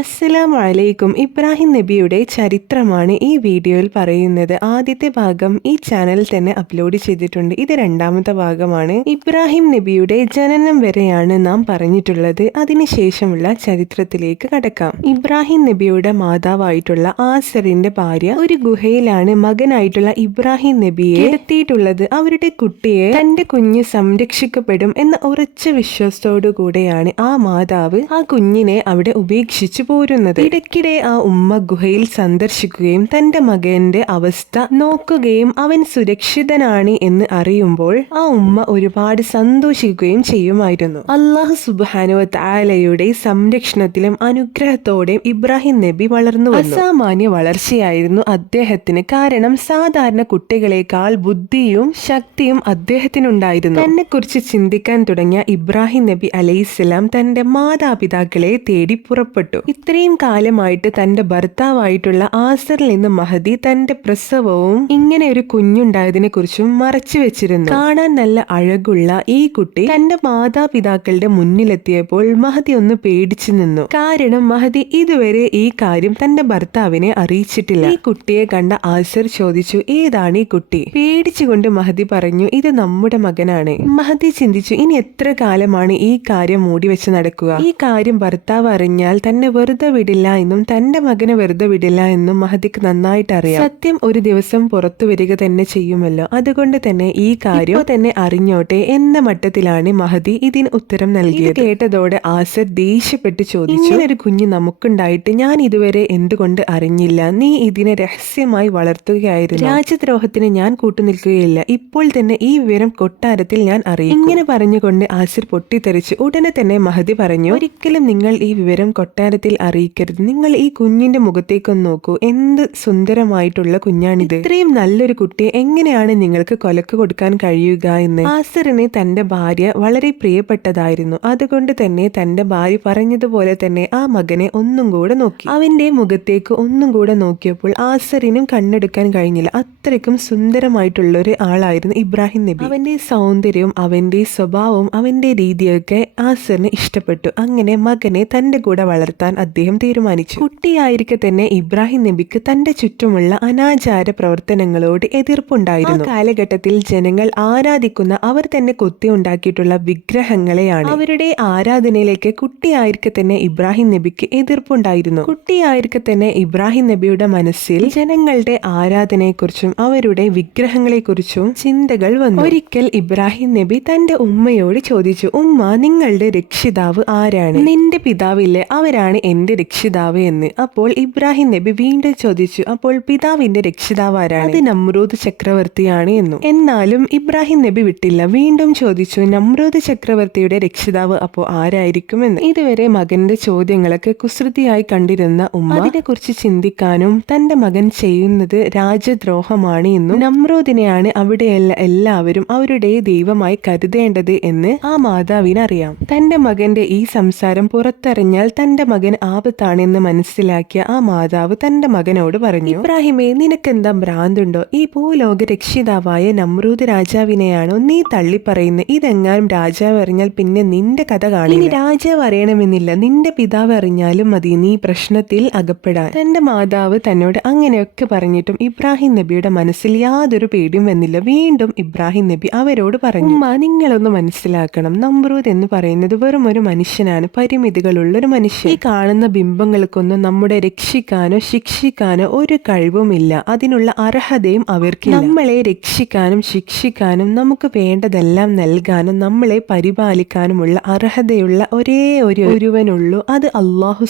അസ്സലാമു വലൈക്കും ഇബ്രാഹിം നബിയുടെ ചരിത്രമാണ് ഈ വീഡിയോയിൽ പറയുന്നത്. ആദ്യത്തെ ഭാഗം ഈ ചാനലിൽ തന്നെ അപ്ലോഡ് ചെയ്തിട്ടുണ്ട്. ഇത് രണ്ടാമത്തെ ഭാഗമാണ്. ഇബ്രാഹിം നബിയുടെ ജനനം വരെയാണ് നാം പറഞ്ഞിട്ടുള്ളത്. അതിനുശേഷമുള്ള ചരിത്രത്തിലേക്ക് കടക്കാം. ഇബ്രാഹിം നബിയുടെ മാതാവായിട്ടുള്ള ആസറിന്റെ ഭാര്യ ഒരു ഗുഹയിലാണ് മകനായിട്ടുള്ള ഇബ്രാഹിം നബിയെ എത്തിയിട്ടുള്ളത് അവരുടെ കുട്ടിയെ തന്റെ കുഞ്ഞ് സംരക്ഷിക്കപ്പെടും എന്ന ഉറച്ച വിശ്വാസത്തോടു കൂടെയാണ് ആ മാതാവ് ആ കുഞ്ഞിനെ അവിടെ ഉപേക്ഷിച്ചു പോരുന്നത്. ഇടയ്ക്കിടെ ആ ഉമ്മ ഗുഹയിൽ സന്ദർശിക്കുകയും തന്റെ മകന്റെ അവസ്ഥ നോക്കുകയും അവൻ സുരക്ഷിതനാണ് എന്ന് അറിയുമ്പോൾ ആ ഉമ്മ ഒരുപാട് സന്തോഷിക്കുകയും ചെയ്യുമായിരുന്നു. അള്ളാഹു സുബാനുവ താലയുടെ സംരക്ഷണത്തിലും അനുഗ്രഹത്തോടെ ഇബ്രാഹിം നബി വളർന്നു അസാമാന്യ വളർച്ചയായിരുന്നു അദ്ദേഹത്തിന് കാരണം സാധാരണ കുട്ടികളെക്കാൾ ബുദ്ധിയും ശക്തിയും അദ്ദേഹത്തിനുണ്ടായിരുന്നു. തന്നെ കുറിച്ച് ചിന്തിക്കാൻ തുടങ്ങിയ ഇബ്രാഹിം നബി അലൈഹിസ്സലാം തന്റെ മാതാപിതാക്കളെ തേടി പുറപ്പെട്ടു. ഇത്രയും കാലമായിട്ട് തന്റെ ഭർത്താവായിട്ടുള്ള ആസറിൽ നിന്ന് മഹദി തന്റെ പ്രസവവും ഇങ്ങനെ ഒരു കുഞ്ഞുണ്ടായതിനെ കുറിച്ചും മറച്ചു വെച്ചിരുന്നു. കാണാൻ നല്ല അഴകുള്ള ഈ കുട്ടി തന്റെ മാതാപിതാക്കളുടെ മുന്നിലെത്തിയപ്പോൾ മഹദി ഒന്ന് പേടിച്ചു നിന്നു. കാരണം മഹദി ഇതുവരെ ഈ കാര്യം തന്റെ ഭർത്താവിനെ അറിയിച്ചിട്ടില്ല. ഈ കുട്ടിയെ കണ്ട ആസർ ചോദിച്ചു ഏതാണ് ഈ കുട്ടി? പേടിച്ചുകൊണ്ട് മഹദി പറഞ്ഞു ഇത് നമ്മുടെ മകനാണ്. മഹദി ചിന്തിച്ചു ഇനി എത്ര കാലമാണ് ഈ കാര്യം മൂടി വെച്ച് നടക്കുക? ഈ കാര്യം ഭർത്താവ് അറിഞ്ഞാൽ തന്നെ വെറുതെ വിടില്ല എന്നും തന്റെ മകനെ വെറുതെ വിടില്ല എന്നും മഹദിക്ക് നന്നായിട്ട് അറിയാം. സത്യം ഒരു ദിവസം പുറത്തു വരിക തന്നെ ചെയ്യുമല്ലോ. അതുകൊണ്ട് തന്നെ ഈ കാര്യം തന്നെ അറിഞ്ഞോട്ടെ എന്ന മട്ടത്തിലാണ് മഹദി ഇതിന് ഉത്തരം നൽകിയത്. കേട്ടതോടെ ആസർ ദേഷ്യപ്പെട്ട് ചോദിച്ചു ഒരു കുഞ്ഞ് നമുക്കുണ്ടായിട്ട് ഞാൻ ഇതുവരെ എന്തുകൊണ്ട് അറിഞ്ഞില്ല? നീ ഇതിനെ രഹസ്യമായി വളർത്തുകയായിരുന്നു? രാജ്യദ്രോഹത്തിന് ഞാൻ കൂട്ടുനിൽക്കുകയില്ല. ഇപ്പോൾ തന്നെ ഈ വിവരം കൊട്ടാരത്തിൽ ഞാൻ അറിയും ഇങ്ങനെ പറഞ്ഞുകൊണ്ട് ആസിർ പൊട്ടിത്തെറിച്ച് ഉടനെ തന്നെ മഹദി പറഞ്ഞു ഒരിക്കലും നിങ്ങൾ ഈ വിവരം കൊട്ടാരത്തിൽ അറിയിക്കരുത്. നിങ്ങൾ ഈ കുഞ്ഞിന്റെ മുഖത്തേക്കൊന്ന് നോക്കൂ. എന്ത് സുന്ദരമായിട്ടുള്ള കുഞ്ഞാണിത്. ഇത്രയും നല്ലൊരു കുട്ടിയെ എങ്ങനെയാണ് നിങ്ങൾക്ക് കൊലക്ക് കൊടുക്കാൻ കഴിയുക എന്ന്? ആസറിനെ തന്റെ ഭാര്യ വളരെ പ്രിയപ്പെട്ടതായിരുന്നു. അതുകൊണ്ട് തന്നെ തന്റെ ഭാര്യ പറഞ്ഞതുപോലെ തന്നെ ആ മകനെ ഒന്നും കൂടെ നോക്കി. അവന്റെ മുഖത്തേക്ക് ഒന്നും കൂടെ നോക്കിയപ്പോൾ ആസറിനും കണ്ണെടുക്കാൻ കഴിഞ്ഞില്ല. അത്രയ്ക്കും സുന്ദരമായിട്ടുള്ള ഒരു ആളായിരുന്നു ഇബ്രാഹിം നബി. അവന്റെ സൗന്ദര്യവും അവന്റെ സ്വഭാവവും അവന്റെ രീതിയൊക്കെ ആസറിന് ഇഷ്ടപ്പെട്ടു. അങ്ങനെ മകനെ തന്റെ കൂടെ വളർത്താൻ അദ്ദേഹം തീരുമാനിച്ചു. കുട്ടിയായിരിക്കെ തന്നെ ഇബ്രാഹിം നബിക്ക് തന്റെ ചുറ്റുമുള്ള അനാചാര പ്രവർത്തനങ്ങളോട് എതിർപ്പുണ്ടായിരുന്നു. കാലഘട്ടത്തിൽ ജനങ്ങൾ ആരാധിക്കുന്ന അവർ തന്നെ കൊത്തി ഉണ്ടാക്കിയിട്ടുള്ള വിഗ്രഹങ്ങളെയാണ്. അവരുടെ ആരാധനയിലേക്ക് കുട്ടിയായിരിക്കെ തന്നെ ഇബ്രാഹിം നബിക്ക് എതിർപ്പുണ്ടായിരുന്നു. കുട്ടിയായിരിക്കെ തന്നെ ഇബ്രാഹിം നബിയുടെ മനസ്സിൽ ജനങ്ങളുടെ ആരാധനയെക്കുറിച്ചും അവരുടെ വിഗ്രഹങ്ങളെക്കുറിച്ചും ചിന്തകൾ വന്നു. ഒരിക്കൽ ഇബ്രാഹിം നബി തന്റെ ഉമ്മയോട് ചോദിച്ചു ഉമ്മ നിങ്ങളുടെ രക്ഷിതാവ് ആരാണ്? നിന്റെ പിതാവില്ലേ? അവരാണ് എന്റെ രക്ഷിതാവ് എന്ന്. അപ്പോൾ ഇബ്രാഹിം നബി വീണ്ടും ചോദിച്ചു അപ്പോൾ പിതാവിന്റെ രക്ഷിതാവ് ആരാണ്? അത് നമ്രൂദ് ചക്രവർത്തിയാണ് എന്നു. എന്നാലും ഇബ്രാഹിം നബി വിട്ടില്ല. വീണ്ടും ചോദിച്ചു നമ്രൂദ് ചക്രവർത്തിയുടെ രക്ഷിതാവ് അപ്പോ ആരായിരിക്കുമെന്ന് ഇതുവരെ മകന്റെ ചോദ്യങ്ങളൊക്കെ കുസൃതിയായി കണ്ടിരുന്ന ഉമ്മ അതിനെക്കുറിച്ച് ചിന്തിക്കാനും തന്റെ മകൻ ചെയ്യുന്നത് രാജദ്രോഹമാണ് എന്നും നമ്രൂദിനെയാണ് അവിടെയല്ല എല്ലാവരും അവരുടെ ദൈവമായി കരുതേണ്ടത് എന്ന് ആ മാതാവിനറിയാം. തന്റെ മകന്റെ ഈ സംസാരം പുറത്തറിഞ്ഞാൽ തന്റെ മകൻ ആപത്താണെന്ന് മനസ്സിലാക്കിയ ആ മാതാവ് തന്റെ മകനോട് പറഞ്ഞു ഇബ്രാഹിമേ നിനക്കെന്താ ഭ്രാന്തുണ്ടോ? ഈ ഭൂലോക രക്ഷിതാവായ നമ്രൂദ് രാജാവിനെയാണോ നീ തള്ളിപ്പറയുന്നത് ഇതെങ്ങാനും രാജാവ് അറിഞ്ഞാൽ പിന്നെ നിന്റെ കഥ കാണി ഇനി രാജാവ് അറിയണമെന്നില്ല. നിന്റെ പിതാവ് അറിഞ്ഞാലും മതി. നീ പ്രശ്നത്തിൽ അകപ്പെടാൻ. തന്റെ മാതാവ് തന്നോട് അങ്ങനെയൊക്കെ പറഞ്ഞിട്ടും ഇബ്രാഹിം നബിയുടെ മനസ്സിൽ യാതൊരു പേടിയും വന്നില്ല. വീണ്ടും ഇബ്രാഹിം നബി അവരോട് പറഞ്ഞു ഉമ്മ നിങ്ങളൊന്ന് മനസ്സിലാക്കണം. നമ്രൂദ് എന്ന് പറയുന്നത് വെറും ഒരു മനുഷ്യനാണ്. പരിമിതികളുള്ള ഒരു മനുഷ്യൻ. ഈ കാണുന്ന ബിംബങ്ങൾക്കൊന്നും നമ്മുടെ രക്ഷിക്കാനോ ശിക്ഷിക്കാനോ ഒരു കഴിവുമില്ല. അതിനുള്ള അർഹതയും അവർക്ക് നമ്മളെ രക്ഷിക്കാനും ശിക്ഷിക്കാനും നമുക്ക് വേണ്ടതെല്ലാം നൽകാനും നമ്മളെ പരിപാലിക്കാനുമുള്ള അർഹതയുള്ള ഒരേ ഒരു ഒരുവനുള്ളൂ. അത് അള്ളാഹു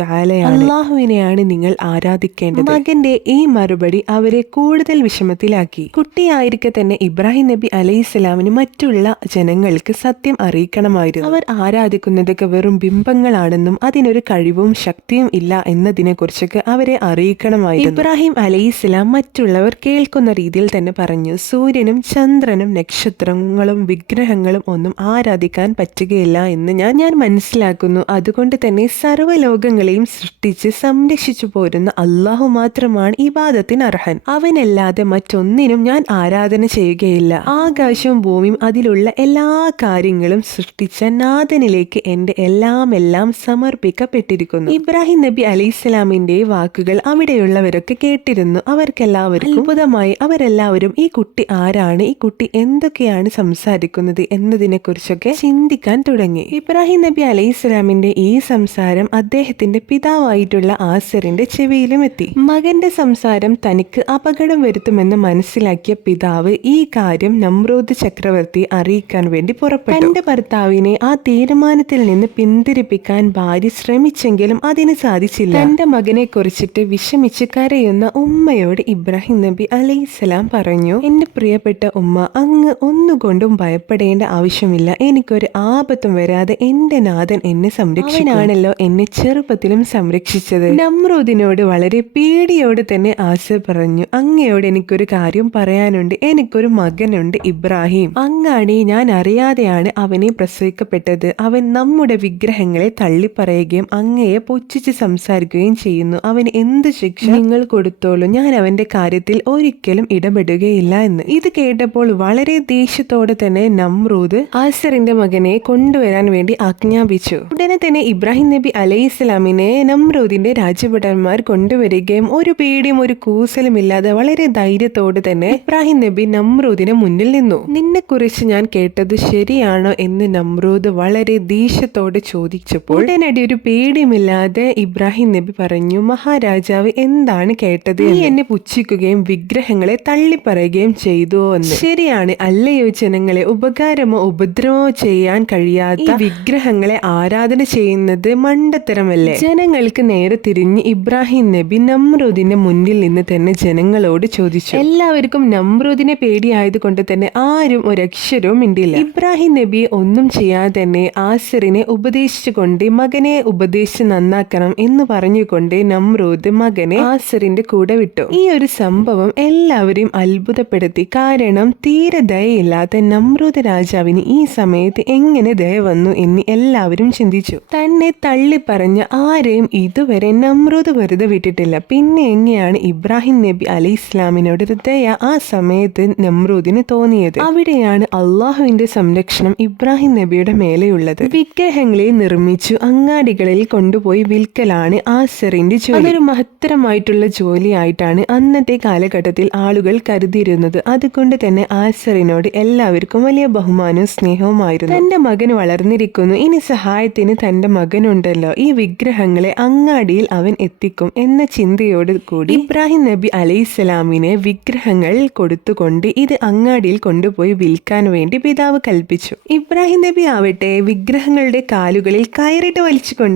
ആലയാണ് അള്ളാഹുവിനെയാണ് നിങ്ങൾ ആരാധിക്കേണ്ടത്. മകന്റെ ഈ മറുപടി അവരെ കൂടുതൽ വിഷമത്തിലാക്കി. കുട്ടിയായിരിക്കെ തന്നെ ഇബ്രാഹിം നബി അലൈഹി സ്വലാമിന് മറ്റുള്ള ജനങ്ങൾക്ക് സത്യം അറിയിക്കണമായിരുന്നു. അവർ ആരാധിക്കുന്നതൊക്കെ വെറും ബിംബങ്ങളാണെന്നും അതിനൊരു കഴിവും ശക്തിയും ഇല്ല എന്നതിനെ കുറിച്ചൊക്കെ അവരെ അറിയിക്കണമായിരുന്നു. ഇബ്രാഹിം അലൈഹിസ്ലാം മറ്റുള്ളവർ കേൾക്കുന്ന രീതിയിൽ തന്നെ പറഞ്ഞു സൂര്യനും ചന്ദ്രനും നക്ഷത്രങ്ങളും വിഗ്രഹങ്ങളും ഒന്നും ആരാധിക്കാൻ പറ്റുകയില്ല എന്ന് ഞാൻ ഞാൻ മനസ്സിലാക്കുന്നു. അതുകൊണ്ട് തന്നെ സർവലോകങ്ങളെയും സൃഷ്ടിച്ച് സംരക്ഷിച്ചു പോരുന്ന അള്ളാഹു മാത്രമാണ് ഈ വാദത്തിന് അർഹൻ. അവനല്ലാതെ മറ്റൊന്നിനും ഞാൻ ആരാധന ചെയ്യുകയില്ല. ആകാശവും ഭൂമിയും അതിലുള്ള എല്ലാ കാര്യങ്ങളും സൃഷ്ടിച്ച നാഥനിലേക്ക് എന്റെ എല്ലാം എല്ലാം സമർപ്പിക്കപ്പെട്ടു. സംരക്ഷിക്കപ്പെട്ടിരിക്കുന്നു ഇബ്രാഹിം നബി അലൈഹിസ്സലാമിന്റെ വാക്കുകൾ അവിടെയുള്ളവരൊക്കെ കേട്ടിരുന്നു. അവർക്കെല്ലാവർക്കും അത്ഭുതമായി അവരെല്ലാവരും ഈ കുട്ടി ആരാണ് ഈ കുട്ടി എന്തൊക്കെയാണ് സംസാരിക്കുന്നത് എന്നതിനെ കുറിച്ചൊക്കെ ചിന്തിക്കാൻ തുടങ്ങി. ഇബ്രാഹിം നബി അലൈഹിസ്സലാമിന്റെ ഈ സംസാരം അദ്ദേഹത്തിന്റെ പിതാവായിട്ടുള്ള ആസറിന്റെ ചെവിയിലും എത്തി. മകന്റെ സംസാരം തനിക്ക് അപകടം വരുത്തുമെന്ന് മനസ്സിലാക്കിയ പിതാവ് ഈ കാര്യം നമ്രോദ് ചക്രവർത്തി അറിയിക്കാൻ വേണ്ടി പുറപ്പെട്ടു. തന്റെ ഭർത്താവിനെ ആ തീരുമാനത്തിൽ നിന്ന് പിന്തിരിപ്പിക്കാൻ ഭാര്യ ശ്രമിച്ചെങ്കിലും അതിന് സാധിച്ചില്ല. തന്റെ മകനെ കുറിച്ചിട്ട് വിഷമിച്ച് കരയുന്ന ഉമ്മയോട് ഇബ്രാഹിം നബി അലൈസലാം പറഞ്ഞു എന്റെ പ്രിയപ്പെട്ട ഉമ്മ അങ്ങ് ഒന്നുകൊണ്ടും ഭയപ്പെടേണ്ട ആവശ്യമില്ല. എനിക്കൊരു ആപത്തും വരാതെ എന്റെ നാഥൻ എന്നെ സംരക്ഷിക്കാണല്ലോ എന്നെ ചെറുപ്പത്തിലും സംരക്ഷിച്ചത്. നമ്രൂദിനോട് വളരെ പേടിയോട് തന്നെ ആശ പറഞ്ഞു അങ്ങയോട് എനിക്കൊരു കാര്യം പറയാനുണ്ട്. എനിക്കൊരു മകനുണ്ട് ഇബ്രാഹിം. അങ്ങാണി ഞാൻ അറിയാതെയാണ് അവനെ പ്രസവിക്കപ്പെട്ടത്. അവൻ നമ്മുടെ വിഗ്രഹങ്ങളെ തള്ളിപ്പറയുകയും അങ്ങയെ പൊച്ചിച്ച് സംസാരിക്കുകയും ചെയ്യുന്നു. അവന് എന്ത് ശിക്ഷ? നിങ്ങൾ കൊടുത്തോളൂ. ഞാൻ അവന്റെ കാര്യത്തിൽ ഒരിക്കലും ഇടപെടുകയില്ല എന്ന്. ഇത് കേട്ടപ്പോൾ വളരെ ദേഷ്യത്തോടെ തന്നെ നമ്രൂദ് ആസറിന്റെ മകനെ കൊണ്ടുവരാൻ വേണ്ടി ആജ്ഞാപിച്ചു. ഉടനെ തന്നെ ഇബ്രാഹിം നബി അലൈഹി ഇസ്ലാമിനെ നമ്രൂദിന്റെ രാജഭടന്മാർ കൊണ്ടുവരികയും ഒരു പേടിയും ഒരു കൂസലും ഇല്ലാതെ വളരെ ധൈര്യത്തോടെ തന്നെ ഇബ്രാഹിം നബി നമ്രൂദിന് മുന്നിൽ നിന്നു. നിന്നെ കുറിച്ച് ഞാൻ കേട്ടത് ശരിയാണോ? എന്ന് നമ്രൂദ് വളരെ ദേഷ്യത്തോടെ ചോദിച്ചപ്പോൾ ഉടനടി ഒരു പേടിയുമില്ലാതെ ഇബ്രാഹിം നബി പറഞ്ഞു മഹാരാജാവ് എന്താണ് കേട്ടത് നീ എന്നെ പുച്ഛിക്കുകയും വിഗ്രഹങ്ങളെ തള്ളിപ്പറയുകയും ചെയ്തു എന്ന്. ശരിയാണ് അല്ലയോ ജനങ്ങളെ ഉപകാരമോ ഉപദ്രവമോ ചെയ്യാൻ കഴിയാത്ത വിഗ്രഹങ്ങളെ ആരാധന ചെയ്യുന്നത് മണ്ടത്തരമല്ലേ? ജനങ്ങൾക്ക് നേരെ തിരിഞ്ഞ് ഇബ്രാഹിം നബി നമ്രൂദിന്റെ മുന്നിൽ നിന്ന് തന്നെ ജനങ്ങളോട് ചോദിച്ചു. എല്ലാവർക്കും നമ്രൂദിനെ പേടിയായതുകൊണ്ട് തന്നെ ആരും ഒരക്ഷരവും മിണ്ടില്ല ഇബ്രാഹിം നബിയെ ഒന്നും ചെയ്യാതെ തന്നെ ആസിറിനെ ഉപദേശിച്ചുകൊണ്ട് മകനെ ഉപദേശിച്ച് നന്നാക്കണം എന്ന് പറഞ്ഞുകൊണ്ട് നമ്രൂദ് മകനെ ആസറിന്റെ കൂടെ വിട്ടു. ഈ ഒരു സംഭവം എല്ലാവരെയും അത്ഭുതപ്പെടുത്തി. കാരണം തീരെ ദയയില്ലാത്ത നമ്രൂദ് രാജാവിന് ഈ സമയത്ത് എങ്ങനെ ദയ വന്നു എന്ന് എല്ലാവരും ചിന്തിച്ചു. തന്നെ തള്ളി പറഞ്ഞ ആരെയും ഇതുവരെ നമ്രൂദ് വെറുതെ വിട്ടിട്ടില്ല. പിന്നെ എങ്ങനെയാണ് ഇബ്രാഹിം നബി അലി ഇസ്ലാമിനോട് ദയ ആ സമയത്ത് നമ്രൂദിന് തോന്നിയത്? അവിടെയാണ് അള്ളാഹുവിന്റെ സംരക്ഷണം ഇബ്രാഹിം നബിയുടെ മേലെയുള്ളത്. വിഗ്രഹങ്ങളെ നിർമ്മിച്ചു അങ്ങാടികളിൽ കൊണ്ടുപോയി വിൽക്കലാണ് ആസറിന്റെ ജോലി. അതൊരു മഹത്തരമായിട്ടുള്ള ജോലിയായിട്ടാണ് അന്നത്തെ കാലഘട്ടത്തിൽ ആളുകൾ കരുതിയിരുന്നത്. അതുകൊണ്ട് തന്നെ ആസറിനോട് എല്ലാവർക്കും വലിയ ബഹുമാനവും സ്നേഹവുമായിരുന്നു. തന്റെ മകൻ വളർന്നിരിക്കുന്നു. ഇനി സഹായത്തിന് തന്റെ മകനുണ്ടല്ലോ. ഈ വിഗ്രഹങ്ങളെ അങ്ങാടിയിൽ അവൻ എത്തിക്കും എന്ന ചിന്തയോട് കൂടി ഇബ്രാഹിം നബി അലൈഹിസ്സലാമിനെ വിഗ്രഹങ്ങൾ കൊടുത്തുകൊണ്ട് ഇത് അങ്ങാടിയിൽ കൊണ്ടുപോയി വിൽക്കാൻ വേണ്ടി പിതാവ് കൽപ്പിച്ചു. ഇബ്രാഹിം നബി ആവട്ടെ വിഗ്രഹങ്ങളുടെ കാലുകളിൽ കയറിട്ട്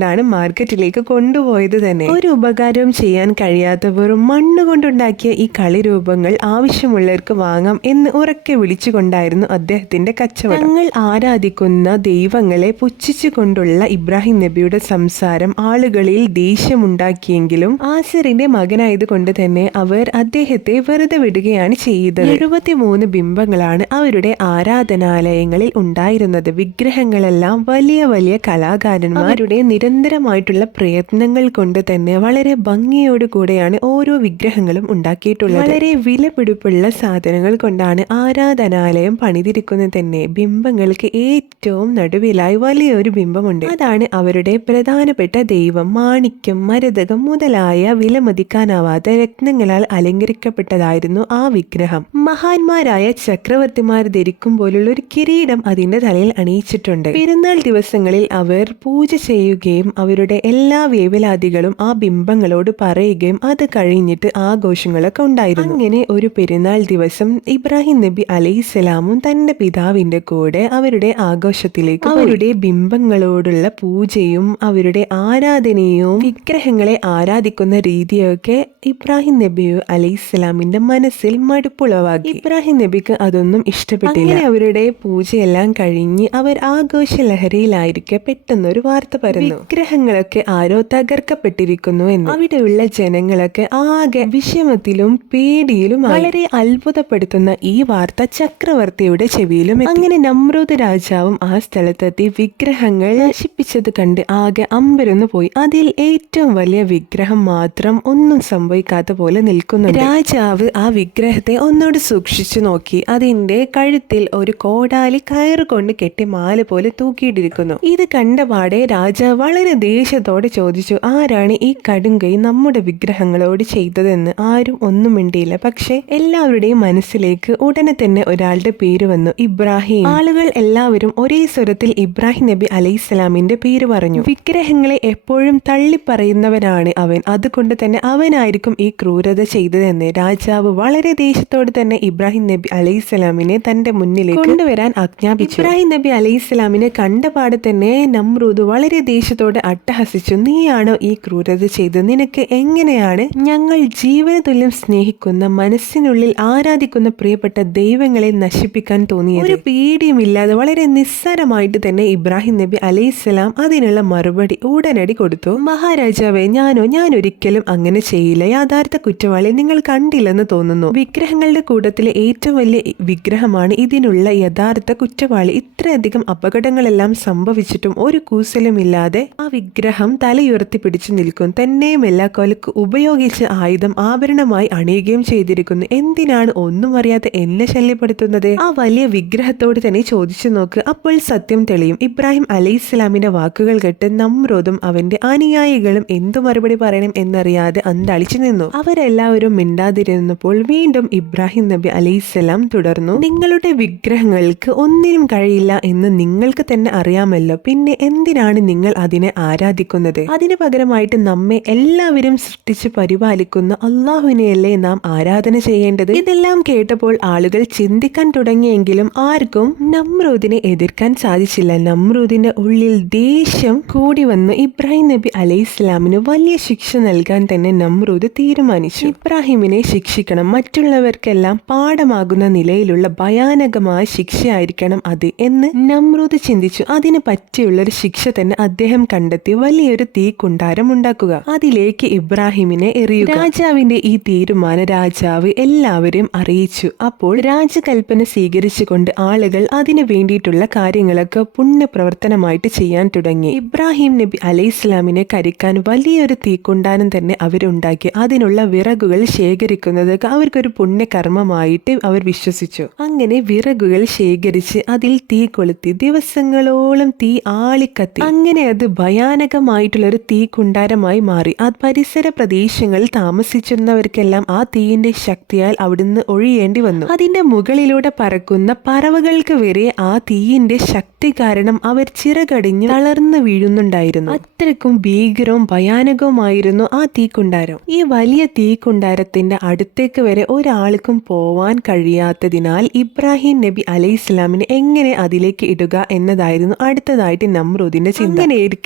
വലിച്ചുകൊണ്ടാണ് മാർക്കറ്റിലേക്ക് കൊണ്ടുപോയത് തന്നെ. ഒരു ഉപകാരവും ചെയ്യാൻ കഴിയാത്ത മണ്ണ് കൊണ്ടുണ്ടാക്കിയ ഈ കളിരൂപങ്ങൾ ആവശ്യമുള്ളവർക്ക് വാങ്ങാം എന്ന് ഉറക്കെ വിളിച്ചുകൊണ്ടായിരുന്നു അദ്ദേഹത്തിന്റെ കച്ചവടം. ഞങ്ങൾ ആരാധിക്കുന്ന ദൈവങ്ങളെ പുച്ഛിച്ചുകൊണ്ടുള്ള ഇബ്രാഹിം നബിയുടെ സംസാരം ആളുകളിൽ ദേഷ്യമുണ്ടാക്കിയെങ്കിലും ആസിറിന്റെ മകനായതുകൊണ്ട് തന്നെ അവർ അദ്ദേഹത്തെ വെറുതെ വിടുകയാണ് ചെയ്തത്. എഴുപത്തിമൂന്ന് ബിംബങ്ങളാണ് അവരുടെ ആരാധനാലയങ്ങളിൽ ഉണ്ടായിരുന്നത്. വിഗ്രഹങ്ങളെല്ലാം വലിയ വലിയ കലാകാരന്മാരുടെ നിരന്തരമായിട്ടുള്ള പ്രയത്നങ്ങൾ കൊണ്ട് തന്നെ വളരെ ഭംഗിയോട് കൂടെയാണ് ഓരോ വിഗ്രഹങ്ങളും ഉണ്ടാക്കിയിട്ടുള്ളത്. വളരെ വിലപിടിപ്പുള്ള സാധനങ്ങൾ കൊണ്ടാണ് ആരാധനാലയം പണിതിരിക്കുന്നത് തന്നെ ബിംബങ്ങൾക്ക് ഏറ്റവും നടുവിലായി വലിയൊരു ബിംബമുണ്ട്. അതാണ് അവരുടെ പ്രധാനപ്പെട്ട ദൈവം. മാണിക്യം മരതകം മുതലായ വിലമതിക്കാനാവാത്ത രത്നങ്ങളാൽ അലങ്കരിക്കപ്പെട്ടതായിരുന്നു ആ വിഗ്രഹം. മഹാന്മാരായ ചക്രവർത്തിമാർ ധരിക്കും പോലുള്ള ഒരു കിരീടം അതിന്റെ തലയിൽ അണിയിച്ചിട്ടുണ്ട്. പെരുന്നാൾ ദിവസങ്ങളിൽ അവർ പൂജ ചെയ്യുകയും അവരുടെ എല്ലാ വേവലാദികളും ആ ബിംബങ്ങളോട് പറയുകയും അത് കഴിഞ്ഞിട്ട് ആഘോഷങ്ങളൊക്കെ ഉണ്ടായിരുന്നു. അങ്ങനെ ഒരു പെരുന്നാൾ ദിവസം ഇബ്രാഹിം നബി അലൈഹിസ്സലാമും തന്റെ പിതാവിന്റെ കൂടെ അവരുടെ ആഘോഷത്തിലേക്ക് അവരുടെ ബിംബങ്ങളോടുള്ള പൂജയും അവരുടെ ആരാധനയും വിഗ്രഹങ്ങളെ ആരാധിക്കുന്ന രീതിയൊക്കെ ഇബ്രാഹിം നബി അലൈഹിസ്സലാമിന്റെ മനസ്സിൽ മടുപ്പുളവാക്കി. ഇബ്രാഹിം നബിക്ക് അതൊന്നും ഇഷ്ടപ്പെട്ടില്ല. അവരുടെ പൂജയെല്ലാം കഴിഞ്ഞ് അവർ ആഘോഷ ലഹരിയിലായിരിക്കെ പെട്ടെന്നൊരു വാർത്ത പരന്നു. വിഗ്രഹങ്ങളൊക്കെ ആരോ തകർക്കപ്പെട്ടിരിക്കുന്നു എന്ന്. അവിടെയുള്ള ജനങ്ങളൊക്കെ ആകെ വിഷമത്തിലും പേടിയിലും വളരെ അത്ഭുതപ്പെടുത്തുന്ന ഈ വാർത്ത ചക്രവർത്തിയുടെ ചെവിയിലും. അങ്ങനെ നമ്രൂദ് രാജാവും ആ സ്ഥലത്തെത്തി വിഗ്രഹങ്ങൾ നശിപ്പിച്ചത് കണ്ട് ആകെ അമ്പരന്ന് പോയി. അതിൽ ഏറ്റവും വലിയ വിഗ്രഹം മാത്രം ഒന്നും സംഭവിക്കാത്ത പോലെ നിൽക്കുന്നു രാജാവ് ആ വിഗ്രഹത്തെ ഒന്നോട് സൂക്ഷിച്ചു നോക്കി. അതിന്റെ കഴുത്തിൽ ഒരു കോടാലി കയറുകൊണ്ട് കെട്ടി മാല പോലെ തൂക്കിയിട്ടിരിക്കുന്നു. ഇത് കണ്ടപാടെ രാജാവ് വളരെ ദേഷ്യത്തോടെ ചോദിച്ചു ആരാണ് ഈ കടുങ്കൈ നമ്മുടെ വിഗ്രഹങ്ങളോട് ചെയ്തതെന്ന് ആരും ഒന്നും മിണ്ടിയില്ല. പക്ഷേ എല്ലാവരുടെയും മനസ്സിലേക്ക് ഉടനെ തന്നെ ഒരാളുടെ പേര് വന്നു ഇബ്രാഹിം. ആളുകൾ എല്ലാവരും ഒരേ സ്വരത്തിൽ ഇബ്രാഹിം നബി അലൈഹിസ്സലാമിന്റെ പേര് പറഞ്ഞു. വിഗ്രഹങ്ങളെ എപ്പോഴും തള്ളിപ്പറയുന്നവനാണ് അവൻ. അതുകൊണ്ട് തന്നെ അവനായിരിക്കും ഈ ക്രൂരത ചെയ്തതെന്ന്. രാജാവ് വളരെ ദേഷ്യത്തോടെ തന്നെ ഇബ്രാഹിം നബി അലൈഹിസ്സലാമിനെ തന്റെ മുന്നിലേക്ക് കൊണ്ടുവരാൻ ആജ്ഞാപിച്ചു. ഇബ്രാഹിം നബി അലൈഹിസ്സലാമിനെ കണ്ടപാടെ തന്നെ നമ്രൂദ് വളരെ ദേഷ്യത്തോടെ അട്ടഹസിച്ചു നീയാണോ ഈ ക്രൂരത ചെയ്ത് നിനക്ക് എങ്ങനെയാണ് ഞങ്ങൾ ജീവനതുല്യം സ്നേഹിക്കുന്ന മനസ്സിനുള്ളിൽ ആരാധിക്കുന്ന പ്രിയപ്പെട്ട ദൈവങ്ങളെ നശിപ്പിക്കാൻ തോന്നിയത്? ഒരു പേടിയുമില്ലാതെ വളരെ നിസ്സാരമായിട്ട് തന്നെ ഇബ്രാഹിം നബി അലൈഹിസ്സലാം അതിനുള്ള മറുപടി ഉടനടി കൊടുത്തു. മഹാരാജാവേ ഞാനോ? ഞാൻ ഒരിക്കലും അങ്ങനെ ചെയ്യില്ല. യഥാർത്ഥ കുറ്റവാളി നിങ്ങൾ കണ്ടില്ലെന്ന് തോന്നുന്നു. വിഗ്രഹങ്ങളുടെ കൂട്ടത്തിലെ ഏറ്റവും വലിയ വിഗ്രഹമാണ് ഇതിനുള്ള യഥാർത്ഥ കുറ്റവാളി. ഇത്രയധികം അപകടങ്ങളെല്ലാം സംഭവിച്ചിട്ടും ഒരു കൂസലുമില്ലാതെ ആ വിഗ്രഹം തലയുയർത്തി പിടിച്ചു നിൽക്കും തന്നെയുമല്ല കൊലക്ക് ഉപയോഗിച്ച ആയുധം ആഭരണമായി അണിയുകയും ചെയ്തിരിക്കുന്നു. എന്തിനാണ് ഒന്നും അറിയാത്ത എന്നെ ശല്യപ്പെടുത്തുന്നത്? ആ വലിയ വിഗ്രഹത്തോട് തന്നെ ചോദിച്ചു നോക്ക്. അപ്പോൾ സത്യം തെളിയും. ഇബ്രാഹിം അലൈഹി ഇസ്ലാമിന്റെ വാക്കുകൾ കേട്ട് നമ്രോദും അവന്റെ അനുയായികളും എന്തു മറുപടി പറയണം എന്നറിയാതെ അന്തളിച്ചു നിന്നു. അവരെല്ലാവരും മിണ്ടാതിരുന്നപ്പോൾ വീണ്ടും ഇബ്രാഹിം നബി അലൈഹിസ്സലാം തുടർന്നു. നിങ്ങളുടെ വിഗ്രഹങ്ങൾക്ക് ഒന്നിനും കഴിയില്ല എന്ന് നിങ്ങൾക്ക് തന്നെ അറിയാമല്ലോ. പിന്നെ എന്തിനാണ് നിങ്ങൾ അതിനെ ആരാധിക്കുന്നത്? അതിനു പകരമായിട്ട് നമ്മെ എല്ലാവരും സൃഷ്ടിച്ച് പരിപാലിക്കുന്ന അള്ളാഹുവിനെയല്ലേ നാം ആരാധന ചെയ്യേണ്ടത്? ഇതെല്ലാം കേട്ടപ്പോൾ ആളുകൾ ചിന്തിക്കാൻ തുടങ്ങിയെങ്കിലും ആർക്കും നമ്രൂദിനെ എതിർക്കാൻ സാധിച്ചില്ല. നമ്രൂദിന്റെ ഉള്ളിൽ ദേഷ്യം കൂടി വന്നു. ഇബ്രാഹിം നബി അലൈഹി ഇസ്ലാമിന് വലിയ ശിക്ഷ നൽകാൻ തന്നെ നമ്രൂദ് തീരുമാനിച്ചു. ഇബ്രാഹിമിനെ ശിക്ഷിക്കണം. മറ്റുള്ളവർക്കെല്ലാം പാഠമാകുന്ന നിലയിലുള്ള ഭയാനകമായ ശിക്ഷയായിരിക്കണം അത് എന്ന് നമ്രൂദ് ചിന്തിച്ചു. അതിന് പറ്റിയുള്ള ഒരു ശിക്ഷ തന്നെ അദ്ദേഹം കണ്ടെത്തി വലിയൊരു തീ കുണ്ടാരം ഉണ്ടാക്കുക. അതിലേക്ക് ഇബ്രാഹിമിനെ എറിയുക. രാജാവിന്റെ ഈ തീരുമാനം രാജാവ് എല്ലാവരും അറിയിച്ചു. അപ്പോൾ രാജകൽപ്പന സ്വീകരിച്ചുകൊണ്ട് ആളുകൾ അതിനു വേണ്ടിയിട്ടുള്ള കാര്യങ്ങളൊക്കെ പുണ്യപ്രവർത്തനമായിട്ട് ചെയ്യാൻ തുടങ്ങി. ഇബ്രാഹിം നബി അലൈഹി ഇസ്ലാമിനെ കരിക്കാൻ വലിയൊരു തീക്കുണ്ടാനം തന്നെ അവരുണ്ടാക്കി. അതിനുള്ള വിറകുകൾ ശേഖരിക്കുന്നത് അവർക്കൊരു പുണ്യകർമ്മമായിട്ട് അവർ വിശ്വസിച്ചു. അങ്ങനെ വിറകുകൾ ശേഖരിച്ച് അതിൽ തീ കൊളുത്തി ദിവസങ്ങളോളം തീ ആളിക്കത്തി. അങ്ങനെ അത് ഭയാനകമായിട്ടുള്ള ഒരു തീ കുണ്ടാരമായി മാറി. ആ പരിസര പ്രദേശങ്ങളിൽ താമസിച്ചിരുന്നവർക്കെല്ലാം ആ തീയിന്റെ ശക്തിയാൽ അവിടുന്ന് ഒഴിയേണ്ടി വന്നു. അതിന്റെ മുകളിലൂടെ പറക്കുന്ന പറവകൾക്ക് വരെ ആ തീയിന്റെ ശക്തി കാരണം അവർ ചിറകടിഞ്ഞ് തളർന്നു വീഴുന്നുണ്ടായിരുന്നു. അത്രക്കും ഭീകരവും ഭയാനകവുമായിരുന്നു ആ തീക്കുണ്ടാരം. ഈ വലിയ തീക്കുണ്ടാരത്തിന്റെ അടുത്തേക്ക് വരെ ഒരാൾക്കും പോവാൻ കഴിയാത്തതിനാൽ ഇബ്രാഹിം നബി അലൈഹി ഇസ്ലാമിനെ എങ്ങനെ അതിലേക്ക് ഇടുക എന്നതായിരുന്നു അടുത്തതായിട്ട് നമ്രൂദിന്റെ ചിന്ത.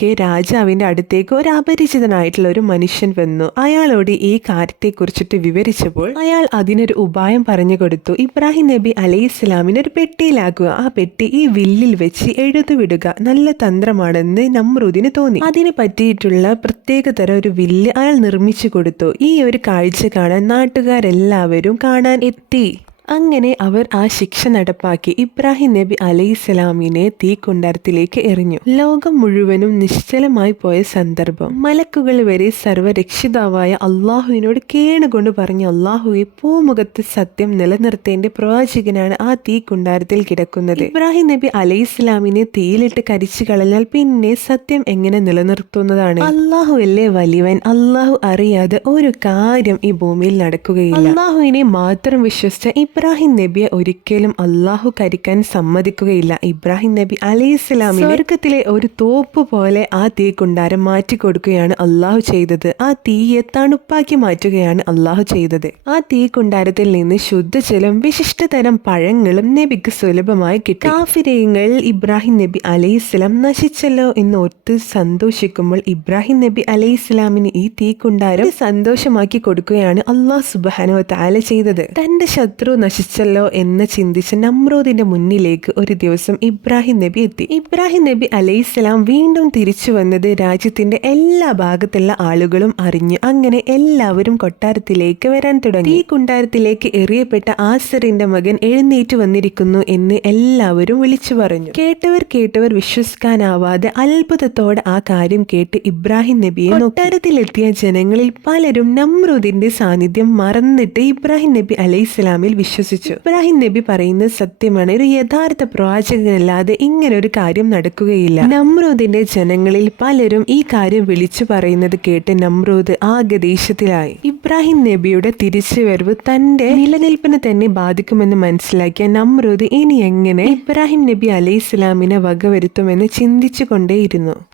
അങ്ങനെയിരിക്കെ രാജാവിന്റെ അടുത്തേക്ക് ഒരു അപരിചിതനായിട്ടുള്ള ഒരു മനുഷ്യൻ വന്നു. അയാളോട് ഈ കാര്യത്തെ കുറിച്ചിട്ട് വിവരിച്ചപ്പോൾ അയാൾ അതിനൊരു ഉപായം പറഞ്ഞു കൊടുത്തു. ഇബ്രാഹിം നബി അലൈഹി ഇസ്ലാമിനെ ഒരു പെട്ടിയിലാക്കുക. ആ പെട്ടി ഈ വില്ലിൽ വെച്ച് എഴുതുവിടുക നല്ല തന്ത്രമാണെന്ന് നമ്രൂദിന് തോന്നി. അതിന് പറ്റിയിട്ടുള്ള പ്രത്യേക തരം ഒരു വില്ല് അയാൾ നിർമ്മിച്ചു കൊടുത്തു. ഈ ഒരു കാഴ്ച കാണാൻ നാട്ടുകാരെല്ലാവരും കാണാൻ എത്തി. അങ്ങനെ അവർ ആ ശിക്ഷ നടപ്പാക്കി. ഇബ്രാഹിം നബി അലൈഹിസ്സലാമിനെ തീക്കുണ്ടാരത്തിലേക്ക് എറിഞ്ഞു. ലോകം മുഴുവനും നിശ്ചലമായി പോയ സന്ദർഭം. മലക്കുകൾ വരെ സർവരക്ഷിതാവായ അള്ളാഹുവിനോട് കേണുകൊണ്ട് പറഞ്ഞു അള്ളാഹുവെ പൂമുഖത്ത് സത്യം നിലനിർത്തേണ്ട പ്രവാചകനാണ് ആ തീ കൊണ്ടാരത്തിൽ കിടക്കുന്നത്. ഇബ്രാഹിം നബി അലൈഹിസ്സലാമിനെ തീയിലിട്ട് കരിച്ചു കളഞ്ഞാൽ പിന്നെ സത്യം എങ്ങനെ നിലനിർത്തുന്നതാണ്? അള്ളാഹു അല്ലേ വലിയവൻ? അള്ളാഹു അറിയാതെ ഒരു കാര്യം ഈ ഭൂമിയിൽ നടക്കുകയില്ല. അള്ളാഹുവിനെ മാത്രം വിശ്വസിച്ച ഇബ്രാഹിം നബിയെ ഒരിക്കലും അള്ളാഹു കരിക്കാൻ സമ്മതിക്കുകയില്ല. ഇബ്രാഹിം നബി അലൈഹി ഇസ്ലാമി സ്വർഗത്തിലെ ഒരു തോപ്പ് പോലെ ആ തീ കുണ്ടാരം മാറ്റി കൊടുക്കുകയാണ് അള്ളാഹു ചെയ്തത്. ആ തീയെ തണുപ്പാക്കി മാറ്റുകയാണ് അള്ളാഹു ചെയ്തത്. ആ തീ കുണ്ടാരത്തിൽ നിന്ന് ശുദ്ധജലം വിശിഷ്ടതരം പഴങ്ങളും നബിക്ക് സുലഭമായി കിട്ടി. കാഫിരയങ്ങൾ ഇബ്രാഹിം നബി അലൈഹി ഇസ്ലാം നശിച്ചല്ലോ എന്ന് ഓർത്ത് സന്തോഷിക്കുമ്പോൾ ഇബ്രാഹിം നബി അലൈഹി ഇസ്ലാമിന് ഈ തീ കുണ്ടാരം സന്തോഷമാക്കി കൊടുക്കുകയാണ് അള്ളാഹു സുബാനോ താല ചെയ്തത്. തന്റെ ശത്രു നശിച്ചല്ലോ എന്ന് ചിന്തിച്ച് നമ്രോദിന്റെ മുന്നിലേക്ക് ഒരു ദിവസം ഇബ്രാഹിം നബി എത്തി. ഇബ്രാഹിം നബി അലൈഹിസ്സലാം വീണ്ടും തിരിച്ചു വന്നത് രാജ്യത്തിന്റെ എല്ലാ ഭാഗത്തുള്ള ആളുകളും അറിഞ്ഞു അങ്ങനെ എല്ലാവരും കൊട്ടാരത്തിലേക്ക് വരാൻ തുടങ്ങി. ഈ കുണ്ടാരത്തിലേക്ക് എറിയപ്പെട്ട ആസറിന്റെ മകൻ എഴുന്നേറ്റ് വന്നിരിക്കുന്നു എന്ന് എല്ലാവരും വിളിച്ചു പറഞ്ഞു. കേട്ടവർ കേട്ടവർ വിശ്വസിക്കാനാവാതെ അത്ഭുതത്തോടെ ആ കാര്യം കേട്ട് ഇബ്രാഹിം നബിയെ കൊട്ടാരത്തിലെത്തിയ ജനങ്ങളിൽ പലരും നമ്രൂദിന്റെ സാന്നിധ്യം മറന്നിട്ട് ഇബ്രാഹിം നബി അലൈഹിസ്സലാമിൽ വിശ്വസിച്ചു വിശ്വസിച്ചു. ഇബ്രാഹിം നബി പറയുന്നത് സത്യമാണ്. ഒരു യഥാർത്ഥ പ്രവാചകനല്ലാതെ ഇങ്ങനെ ഒരു കാര്യം നടക്കുകയില്ല. നമ്രൂദിന്റെ ജനങ്ങളിൽ പലരും ഈ കാര്യം വിളിച്ചു പറയുന്നത് കേട്ട് നമ്രൂദ് ആകെ ദേഷ്യത്തിലായി. ഇബ്രാഹിം നബിയുടെ തിരിച്ചുവരവ് തന്റെ നിലനിൽപ്പിനെ തന്നെ ബാധിക്കുമെന്ന് മനസ്സിലാക്കിയ നമ്രൂദ് ഇനി എങ്ങനെ ഇബ്രാഹിം നബി അലൈഹി ഇസ്ലാമിനെ വകവരുത്തുമെന്ന് ചിന്തിച്ചു കൊണ്ടേയിരുന്നു